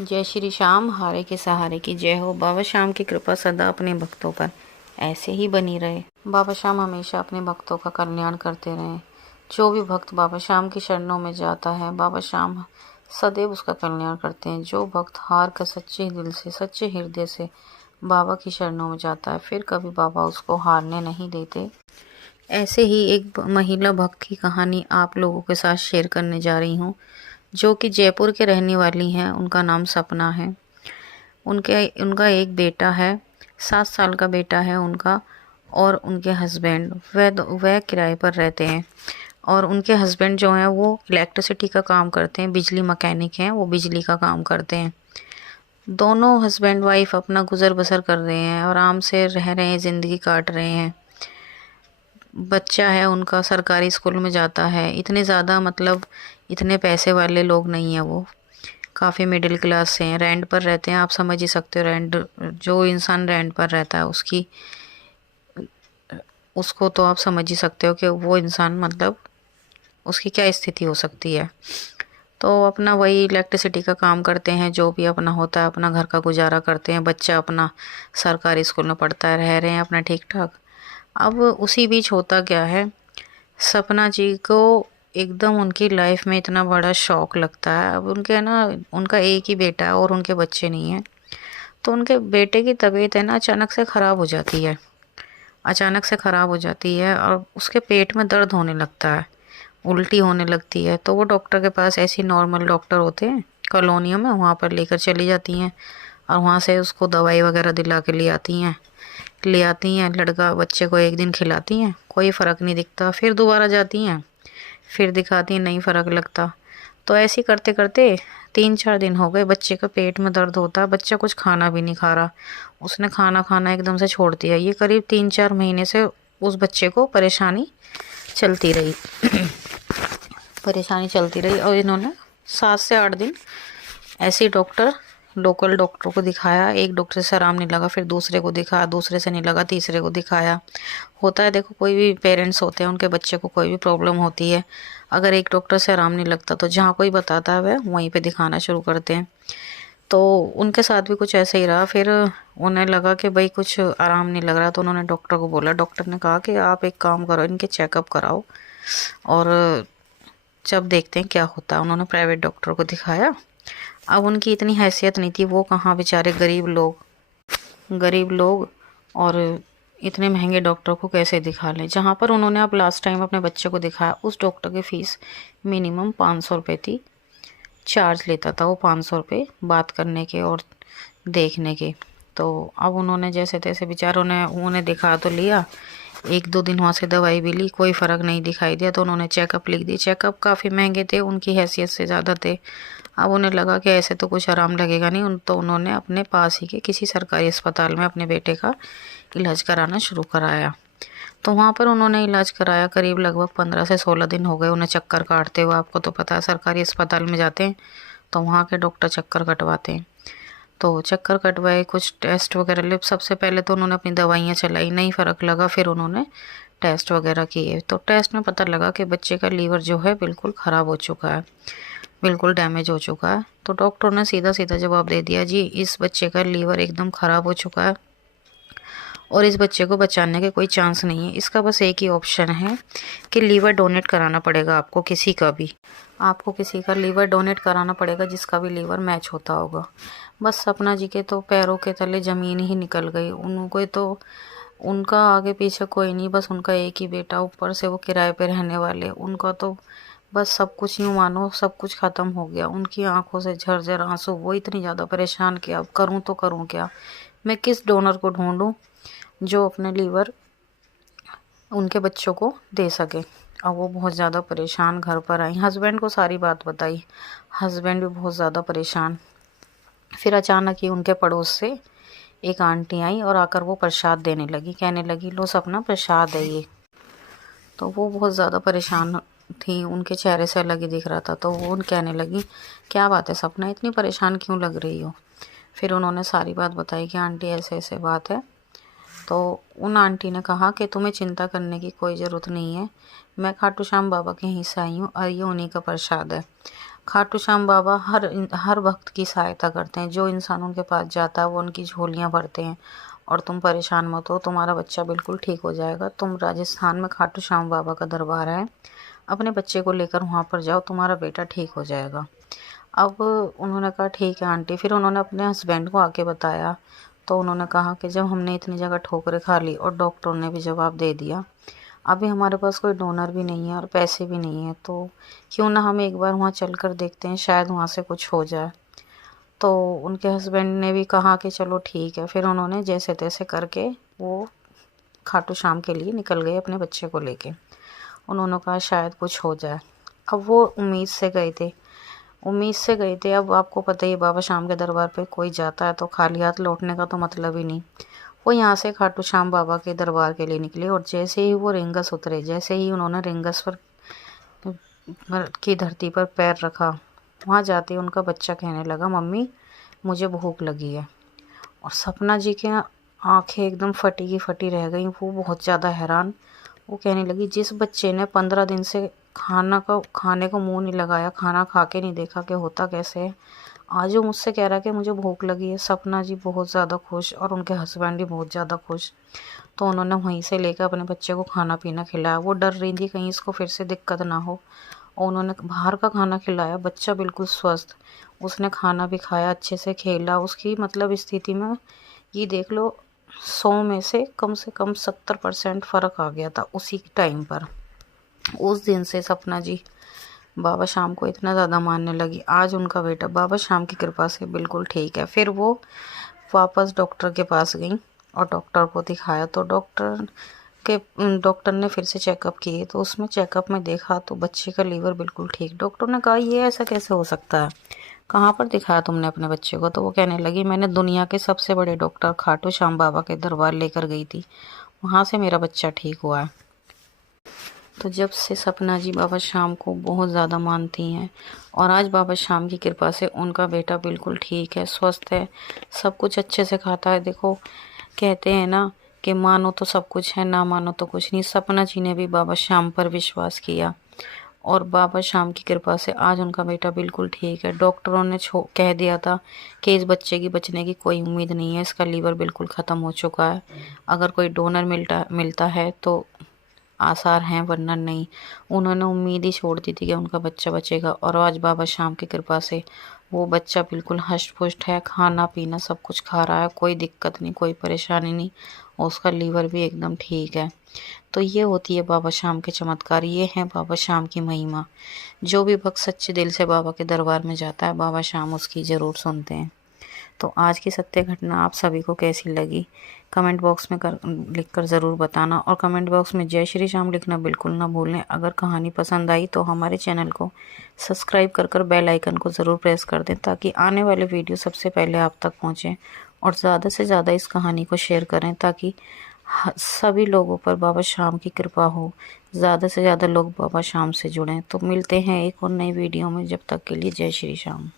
जय श्री श्याम, हारे के सहारे की जय हो। बाबा श्याम की कृपा सदा अपने भक्तों पर ऐसे ही बनी रहे। बाबा श्याम हमेशा अपने भक्तों का कल्याण करते रहे। जो भी भक्त बाबा श्याम की शरणों में जाता है, बाबा श्याम सदैव उसका कल्याण करते हैं। जो भक्त हार कर सच्चे दिल से, सच्चे हृदय से बाबा की शरणों में जाता है, फिर कभी बाबा उसको हारने नहीं देते। ऐसे ही एक महिला भक्त की कहानी आप लोगों के साथ शेयर करने जा रही हूँ, जो कि जयपुर के रहने वाली हैं। उनका नाम सपना है। उनका एक बेटा है, 7 साल का बेटा है उनका, और उनके हस्बैंड वह किराए पर रहते हैं। और उनके हस्बैंड जो हैं वो इलेक्ट्रिसिटी का काम करते हैं, बिजली मैकेनिक हैं, वो बिजली का काम करते हैं। दोनों हस्बैंड वाइफ अपना गुजर बसर कर रहे हैं, आराम से रह रहे हैं, ज़िंदगी काट रहे हैं। बच्चा है उनका सरकारी स्कूल में जाता है। इतने ज़्यादा मतलब इतने पैसे वाले लोग नहीं हैं, वो काफ़ी मिडिल क्लास से हैं, रेंट पर रहते हैं। आप समझ ही सकते हो, रेंट जो इंसान रेंट पर रहता है उसको तो आप समझ ही सकते हो कि वो इंसान मतलब उसकी क्या स्थिति हो सकती है। तो अपना वही इलेक्ट्रिसिटी का काम करते हैं, जो भी अपना होता है अपना घर का गुजारा करते हैं। बच्चा अपना सरकारी स्कूल में पढ़ता है, रह रहे हैं अपना ठीक ठाक। अब उसी बीच होता क्या है, सपना जी को एकदम उनकी लाइफ में इतना बड़ा शौक लगता है। अब उनका एक ही बेटा है और उनके बच्चे नहीं हैं। तो उनके बेटे की तबीयत है ना, अचानक से ख़राब हो जाती है। अचानक से ख़राब हो जाती है और उसके पेट में दर्द होने लगता है, उल्टी होने लगती है। तो वो डॉक्टर के पास, ऐसी नॉर्मल डॉक्टर होते हैं कॉलोनियों में, वहाँ पर लेकर चली जाती हैं और वहाँ से उसको दवाई वगैरह दिला के ले आती हैं। लड़का बच्चे को एक दिन खिलाती हैं, कोई फ़र्क नहीं दिखता। फिर दोबारा जाती हैं, फिर दिखाती हैं, नहीं फ़र्क लगता। तो ऐसे ही करते करते 3-4 दिन हो गए, बच्चे का पेट में दर्द होता है। बच्चा कुछ खाना भी नहीं खा रहा, उसने खाना खाना एकदम से छोड़ दिया। ये करीब 3-4 महीने से उस बच्चे को परेशानी चलती रही। परेशानी चलती रही और इन्होंने 7 से 8 दिन ऐसे लोकल डॉक्टर को दिखाया। एक डॉक्टर से आराम नहीं लगा, फिर दूसरे को दिखाया, दूसरे से नहीं लगा, तीसरे को दिखाया। होता है, देखो कोई भी पेरेंट्स होते हैं, उनके बच्चे को कोई भी प्रॉब्लम होती है, अगर एक डॉक्टर से आराम नहीं लगता तो जहाँ कोई बताता है वह वहीं पे दिखाना शुरू करते हैं। तो उनके साथ भी कुछ ऐसा ही रहा। फिर उन्हें लगा कि भाई कुछ आराम नहीं लग रहा, तो उन्होंने डॉक्टर को बोला। डॉक्टर ने कहा कि आप एक काम करो, इनके चेकअप कराओ और जब देखते हैं क्या होता है। उन्होंने प्राइवेट डॉक्टर को दिखाया। अब उनकी इतनी हैसियत नहीं थी, वो कहाँ बेचारे गरीब लोग और इतने महंगे डॉक्टर को कैसे दिखा लें। जहाँ पर उन्होंने अब लास्ट टाइम अपने बच्चे को दिखाया, उस डॉक्टर की फ़ीस मिनिमम 500 रुपये थी। चार्ज लेता था वो 500 रुपये बात करने के और देखने के। तो अब उन्होंने जैसे तैसे बेचारों ने उन्हें दिखा तो लिया, 1-2 दिन वहाँ से दवाई भी ली, कोई फ़र्क नहीं दिखाई दिया। तो उन्होंने चेकअप लिख दी। चेकअप काफ़ी महंगे थे, उनकी हैसियत से ज़्यादा थे। अब उन्हें लगा कि ऐसे तो कुछ आराम लगेगा नहीं, तो उन्होंने अपने पास ही के किसी सरकारी अस्पताल में अपने बेटे का इलाज कराना शुरू कराया। तो वहाँ पर उन्होंने इलाज कराया, करीब लगभग 15 से 16 दिन हो गए उन्हें चक्कर काटते हुए। आपको तो पता है, सरकारी अस्पताल में जाते हैं तो वहाँ के डॉक्टर चक्कर कटवाते हैं। तो चक्कर कटवाए, कुछ टेस्ट वगैरह ले। सबसे पहले तो उन्होंने अपनी दवाइयाँ चलाई, नहीं फ़र्क लगा। फिर उन्होंने टेस्ट वगैरह किए, तो टेस्ट में पता लगा कि बच्चे का लीवर जो है बिल्कुल ख़राब हो चुका है, बिल्कुल डैमेज हो चुका है। तो डॉक्टर ने सीधा सीधा जवाब दे दिया, जी इस बच्चे का लीवर एकदम ख़राब हो चुका है और इस बच्चे को बचाने के कोई चांस नहीं है। इसका बस एक ही ऑप्शन है कि लीवर डोनेट कराना पड़ेगा आपको, किसी का भी। आपको किसी का लीवर डोनेट कराना पड़ेगा जिसका भी लीवर मैच होता होगा। बस सपना जी के तो पैरों के तले ज़मीन ही निकल गई। उनको तो उनका आगे पीछे कोई नहीं, बस उनका एक ही बेटा, ऊपर से वो किराए पे रहने वाले। उनका तो बस सब कुछ, यूँ मानो सब कुछ ख़त्म हो गया। उनकी आंखों से झरझर आंसू। वो इतनी ज़्यादा परेशान कि अब करूँ तो करूँ क्या, मैं किस डोनर को ढूंढूं जो अपने लीवर उनके बच्चों को दे सके। अब वो बहुत ज़्यादा परेशान घर पर आई, हस्बैंड को सारी बात बताई। हस्बैंड भी बहुत ज़्यादा परेशान। फिर अचानक ही उनके पड़ोस से एक आंटी आई और आकर वो प्रसाद देने लगी, कहने लगी लो सपना प्रसाद है ये। तो वो बहुत ज़्यादा परेशान थी, उनके चेहरे से अलग ही दिख रहा था। तो वो कहने लगी क्या बात है सपना, इतनी परेशान क्यों लग रही हो। फिर उन्होंने सारी बात बताई कि आंटी ऐसे ऐसे बात है। तो उन आंटी ने कहा कि तुम्हें चिंता करने की कोई ज़रूरत नहीं है, मैं खाटू श्याम बाबा के यहीं से आई हूँ और ये उन्हीं का प्रसाद है। खाटू श्याम बाबा हर भक्त की सहायता करते हैं। जो इंसान उनके पास जाता है वो उनकी झोलियाँ भरते हैं। और तुम परेशान मत हो, तुम्हारा बच्चा बिल्कुल ठीक हो जाएगा। तुम राजस्थान में खाटू श्याम बाबा का दरबार है, अपने बच्चे को लेकर वहाँ पर जाओ, तुम्हारा बेटा ठीक हो जाएगा। अब उन्होंने कहा ठीक है आंटी। फिर उन्होंने अपने हस्बैंड को आके बताया, तो उन्होंने कहा कि जब हमने इतनी जगह ठोकरें खा ली और डॉक्टरों ने भी जवाब दे दिया, अभी हमारे पास कोई डोनर भी नहीं है और पैसे भी नहीं है, तो क्यों ना हम एक बार वहाँ चल कर देखते हैं, शायद वहाँ से कुछ हो जाए। तो उनके हस्बैंड ने भी कहा कि चलो ठीक है। फिर उन्होंने जैसे तैसे करके वो खाटू श्याम के लिए निकल गए अपने बच्चे को लेके। उन्होंने कहा शायद कुछ हो जाए। अब वो उम्मीद से गए थे। अब आपको पता ही है, बाबा श्याम के दरबार पे कोई जाता है तो खाली हाथ लौटने का तो मतलब ही नहीं। वो यहाँ से खाटू श्याम बाबा के दरबार के लिए निकले और जैसे ही वो रिंगस उतरे, जैसे ही उन्होंने रिंगस पर की धरती पर पैर रखा, वहाँ जाते ही उनका बच्चा कहने लगा, मम्मी मुझे भूख लगी है। और सपना जी की आंखें एकदम फटी की फटी रह गई। वो बहुत ज़्यादा हैरान। वो कहने लगी, जिस बच्चे ने 15 दिन से खाने को मुंह नहीं लगाया, खाना खा के नहीं देखा कि होता कैसे है, आज वो मुझसे कह रहा है कि मुझे भूख लगी है। सपना जी बहुत ज़्यादा खुश और उनके हस्बैंड भी बहुत ज़्यादा खुश। तो उन्होंने वहीं से लेकर अपने बच्चे को खाना पीना खिलाया। वो डर रही थी कहीं इसको फिर से दिक्कत ना हो, और उन्होंने बाहर का खाना खिलाया। बच्चा बिल्कुल स्वस्थ, उसने खाना भी खाया, अच्छे से खेला। उसकी मतलब स्थिति में ये देख लो, 100 में से कम 70% फ़र्क आ गया था उसी टाइम पर। उस दिन से सपना जी बाबा श्याम को इतना ज़्यादा मानने लगी। आज उनका बेटा बाबा श्याम की कृपा से बिल्कुल ठीक है। फिर वो वापस डॉक्टर के पास गई और डॉक्टर को दिखाया, तो डॉक्टर ने फिर से चेकअप किए, तो उसमें चेकअप में देखा तो बच्चे का लीवर बिल्कुल ठीक। डॉक्टर ने कहा ये ऐसा कैसे हो सकता है, कहाँ पर दिखाया तुमने अपने बच्चे को? तो वो कहने लगी, मैंने दुनिया के सबसे बड़े डॉक्टर खाटू श्याम बाबा के दरबार लेकर गई थी, वहाँ से मेरा बच्चा ठीक हुआ है। तो जब से सपना जी बाबा श्याम को बहुत ज़्यादा मानती हैं और आज बाबा श्याम की कृपा से उनका बेटा बिल्कुल ठीक है, स्वस्थ है, सब कुछ अच्छे से खाता है। देखो कहते हैं ना कि मानो तो सब कुछ है, ना मानो तो कुछ नहीं। सपना जी ने भी बाबा श्याम पर विश्वास किया और बाबा श्याम की कृपा से आज उनका बेटा बिल्कुल ठीक है। डॉक्टरों ने कह दिया था कि इस बच्चे की बचने की कोई उम्मीद नहीं है, इसका लीवर बिल्कुल ख़त्म हो चुका है, अगर कोई डोनर मिलता है तो आसार हैं, वरना नहीं। उन्होंने उम्मीद ही छोड़ दी थी कि उनका बच्चा बचेगा और आज बाबा श्याम की कृपा से वो बच्चा बिल्कुल हष्ट पुष्ट है, खाना पीना सब कुछ खा रहा है, कोई दिक्कत नहीं, कोई परेशानी नहीं, और उसका लीवर भी एकदम ठीक है। तो ये होती है बाबा श्याम के चमत्कार, ये है बाबा श्याम की महिमा। जो भी भक्त सच्चे दिल से बाबा के दरबार में जाता है, बाबा श्याम उसकी ज़रूर सुनते हैं। तो आज की सत्य घटना आप सभी को कैसी लगी, कमेंट बॉक्स में लिखकर ज़रूर बताना, और कमेंट बॉक्स में जय श्री श्याम लिखना बिल्कुल ना भूलें। अगर कहानी पसंद आई तो हमारे चैनल को सब्सक्राइब कर बेल आइकन को ज़रूर प्रेस कर दें, ताकि आने वाले वीडियो सबसे पहले आप तक पहुँचें। और ज़्यादा से ज़्यादा इस कहानी को शेयर करें, ताकि सभी लोगों पर बाबा श्याम की कृपा हो, ज़्यादा से ज़्यादा लोग बाबा श्याम से जुड़ें। तो मिलते हैं एक और नई वीडियो में, जब तक के लिए जय श्री श्याम।